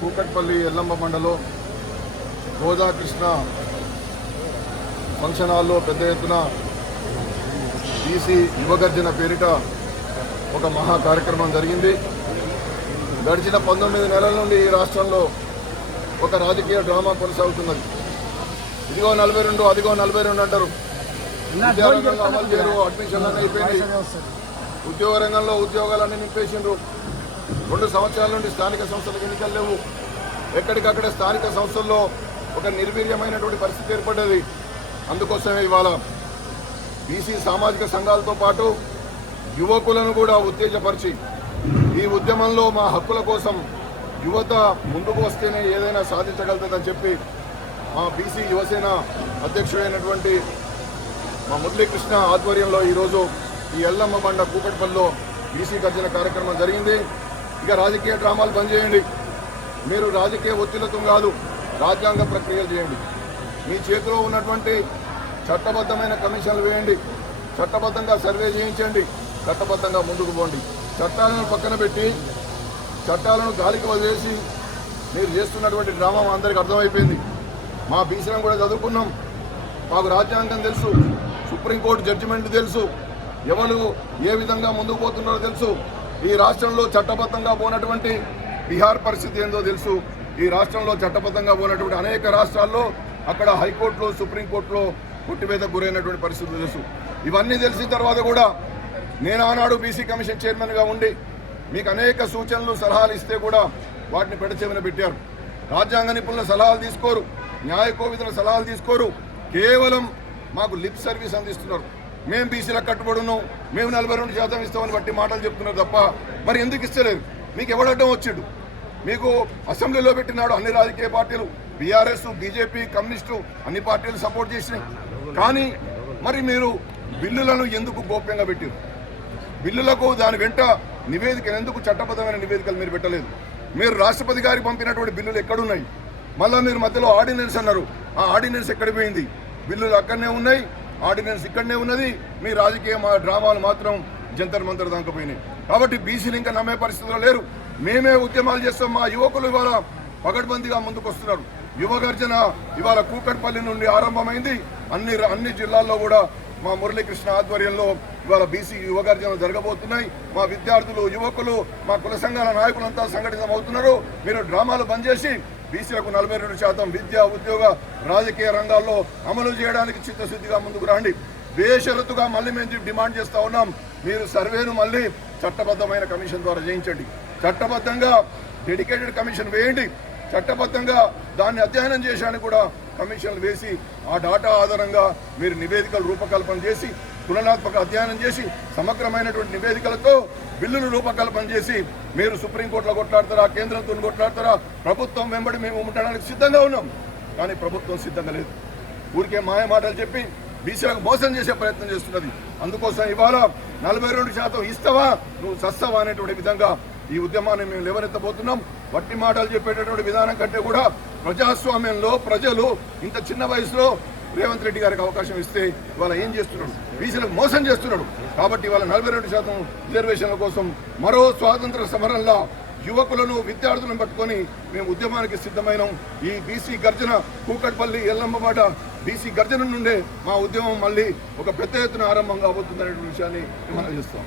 కూకట్పల్లి ఎల్లమ్మ మండలం గోదాకృష్ణ ఫంక్షన్ హాల్లో పెద్ద ఎత్తున బీసీ యువగర్జన పేరిట ఒక మహా కార్యక్రమం జరిగింది. గడిచిన పంతొమ్మిది నెలల నుండి ఈ రాష్ట్రంలో ఒక రాజకీయ డ్రామా కొనసాగుతున్నది. ఇదిగో నలభై రెండు అదిగో నలభై రెండు అంటారు. విద్యారంగంలో అమలు చేయరు అడ్మిషన్లు అయిపోయినాయి. ఉద్యోగ రంగంలో ఉద్యోగాలన్నీ నింపేసిండ్రు. రెండు సంవత్సరాల నుండి స్థానిక సంస్థలకు ఎన్నికలు లేవు. ఎక్కడికక్కడ స్థానిక సంస్థల్లో ఒక నిర్వీర్యమైనటువంటి పరిస్థితి ఏర్పడ్డది. అందుకోసమే ఇవాళ బీసీ సామాజిక సంఘాలతో పాటు యువకులను కూడా ఉత్తేజపరిచి ఈ ఉద్యమంలో మా హక్కుల కోసం యువత ముందుకు వస్తేనే ఏదైనా సాధించగలుగుతుందని చెప్పి మా బీసీ యువసేన అధ్యక్షుడైనటువంటి మా మురళీకృష్ణ ఆధ్వర్యంలో ఈరోజు ఈ ఎల్లమ్మ బండ కూకట్పల్లిలో బీసీ గర్జన కార్యక్రమం జరిగింది. ఇక రాజకీయ డ్రామాలు బంద్ చేయండి. మీరు రాజకీయ ఒత్తిళ్ళతో కాదు రాజ్యాంగ ప్రక్రియలు చేయండి. మీ చేతిలో ఉన్నటువంటి చట్టబద్ధమైన కమిషన్లు వేయండి. చట్టబద్ధంగా సర్వే చేయించండి. చట్టబద్ధంగా ముందుకు పోండి. చట్టాలను పక్కన పెట్టి చట్టాలను గాలికి వదిలేసి మీరు చేస్తున్నటువంటి డ్రామా అందరికీ అర్థమైపోయింది. మా బీసీలను కూడా చదువుకున్నాం. మాకు రాజ్యాంగం తెలుసు. సుప్రీంకోర్టు జడ్జిమెంట్ తెలుసు. ఎవరు ఏ విధంగా ముందుకు పోతున్నారో తెలుసు. ఈ రాష్ట్రంలో చట్టబద్ధంగా పోనటువంటి బీహార్ పరిస్థితి ఏందో తెలుసు. ఈ రాష్ట్రంలో చట్టబద్ధంగా పోయినటువంటి అనేక రాష్ట్రాల్లో అక్కడ హైకోర్టులో సుప్రీంకోర్టులో కొట్టివేత గురైనటువంటి పరిస్థితులు తెలుసు. ఇవన్నీ తెలిసిన తర్వాత కూడా నేను ఆనాడు బీసీ కమిషన్ చైర్మన్గా ఉండి మీకు అనేక సూచనలు సలహాలు ఇస్తే కూడా వాటిని పెడచెవిన పెట్టారు. రాజ్యాంగ నిపుణుల సలహాలు తీసుకోరు న్యాయ కోవిధుల సలహాలు తీసుకోరు. కేవలం మాకు లిప్ సర్వీస్ అందిస్తున్నారు. మేము బీసీలకు కట్టుబడి ఉన్నాం మేము నలభై రెండు శాతం ఇస్తామని బట్టి మాటలు చెప్తున్నారు తప్ప మరి ఎందుకు ఇస్తలేదు? మీకు ఎవడడ్డం వచ్చిండు? మీకు అసెంబ్లీలో పెట్టినాడు అన్ని రాజకీయ పార్టీలు బీఆర్ఎస్ బీజేపీ కమ్యూనిస్టు అన్ని పార్టీలు సపోర్ట్ చేసినాయి. కానీ మరి మీరు బిల్లులను ఎందుకు గోప్యంగా పెట్టారు? బిల్లులకు దాని వెంట నివేదిక ఎందుకు చట్టబద్ధమైన నివేదికలు మీరు పెట్టలేదు? మీరు రాష్ట్రపతి గారికి పంపినటువంటి బిల్లులు ఎక్కడున్నాయి? మళ్ళీ మీరు మధ్యలో ఆర్డినెన్స్ అన్నారు. ఆ ఆర్డినెన్స్ ఎక్కడ పోయింది? బిల్లులు అక్కడనే ఉన్నాయి. ఆర్డినెన్స్ ఇక్కడనే ఉన్నది. మీ రాజకీయ మా డ్రామాలు మాత్రం జంతర్ మంతర్ దాకపోయినాయి కాబట్టి బీసీలు ఇంకా నమ్మే పరిస్థితిలో లేరు. మేమే ఉద్యమాలు చేస్తాం. మా యువకులు ఇవాళ పగడ్బందీగా ముందుకొస్తున్నారు. యువగర్జన ఇవాళ కూకట్పల్లి నుండి ఆరంభమైంది. అన్ని అన్ని జిల్లాల్లో కూడా మా మురళీకృష్ణ ఆధ్వర్యంలో ఇవాళ బీసీ యువగర్జన జరగబోతున్నాయి. మా విద్యార్థులు యువకులు మా కుల సంఘాల నాయకులంతా సంఘటితమవుతున్నారు. మీరు డ్రామాలు బంద్ చేసి బీసీలకు నలభై రెండు శాతం విద్య ఉద్యోగ రాజకీయ రంగాల్లో అమలు చేయడానికి చిత్తశుద్ధిగా ముందుకు రండి. బేషరతుగా మళ్ళీ మేము డిమాండ్ చేస్తా ఉన్నాం. మీరు సర్వేను మళ్ళీ చట్టబద్ధమైన కమిషన్ ద్వారా చేయించండి. చట్టబద్ధంగా డెడికేటెడ్ కమిషన్ వేయండి. చట్టబద్ధంగా దాన్ని అధ్యయనం చేయడానికి కూడా కమిషన్లు వేసి ఆ డాటా ఆధారంగా మీరు నివేదికలు రూపకల్పన చేసి తులనాత్మక అధ్యయనం చేసి సమగ్రమైనటువంటి నివేదికలతో బిల్లులు రూపకల్పన చేసి మీరు సుప్రీంకోర్టులో కొట్లాడతారా కేంద్రంతో కొట్లాడతారా? ప్రభుత్వం వెంబడి మేము ఉండడానికి సిద్ధంగా ఉన్నాం. కానీ ప్రభుత్వం సిద్ధంగా లేదు. ఊరికే మాయ మాటలు చెప్పి బీసీలకు మోసం చేసే ప్రయత్నం చేస్తున్నది. అందుకోసం ఇవాళ నలభై రెండు శాతం ఇస్తావా నువ్వు సస్తావా అనేటువంటి విధంగా ఈ ఉద్యమాన్ని మేము లేవనెత్తబోతున్నాం. వట్టి మాటలు చెప్పేటటువంటి విధానం కంటే కూడా ప్రజాస్వామ్యంలో ప్రజలు ఇంత చిన్న వయసులో రేవంత్ రెడ్డి గారికి అవకాశం ఇస్తే ఇవాళ ఏం చేస్తున్నాడు? బీసీలకు మోసం చేస్తున్నాడు. కాబట్టి ఇవాళ నలభై రెండు శాతం రిజర్వేషన్ల కోసం మరో స్వాతంత్ర సమరంలా యువకులను విద్యార్థులను పట్టుకొని మేము ఉద్యమానికి సిద్ధమైనాం. ఈ బీసీ గర్జన కూకట్పల్లి ఎల్లమ్మమాట బీసీ గర్జన నుండే మా ఉద్యమం మళ్ళీ ఒక పెద్ద ఎత్తున ఆరంభం కాబోతుందనే విషయాన్ని మనం చేస్తాం.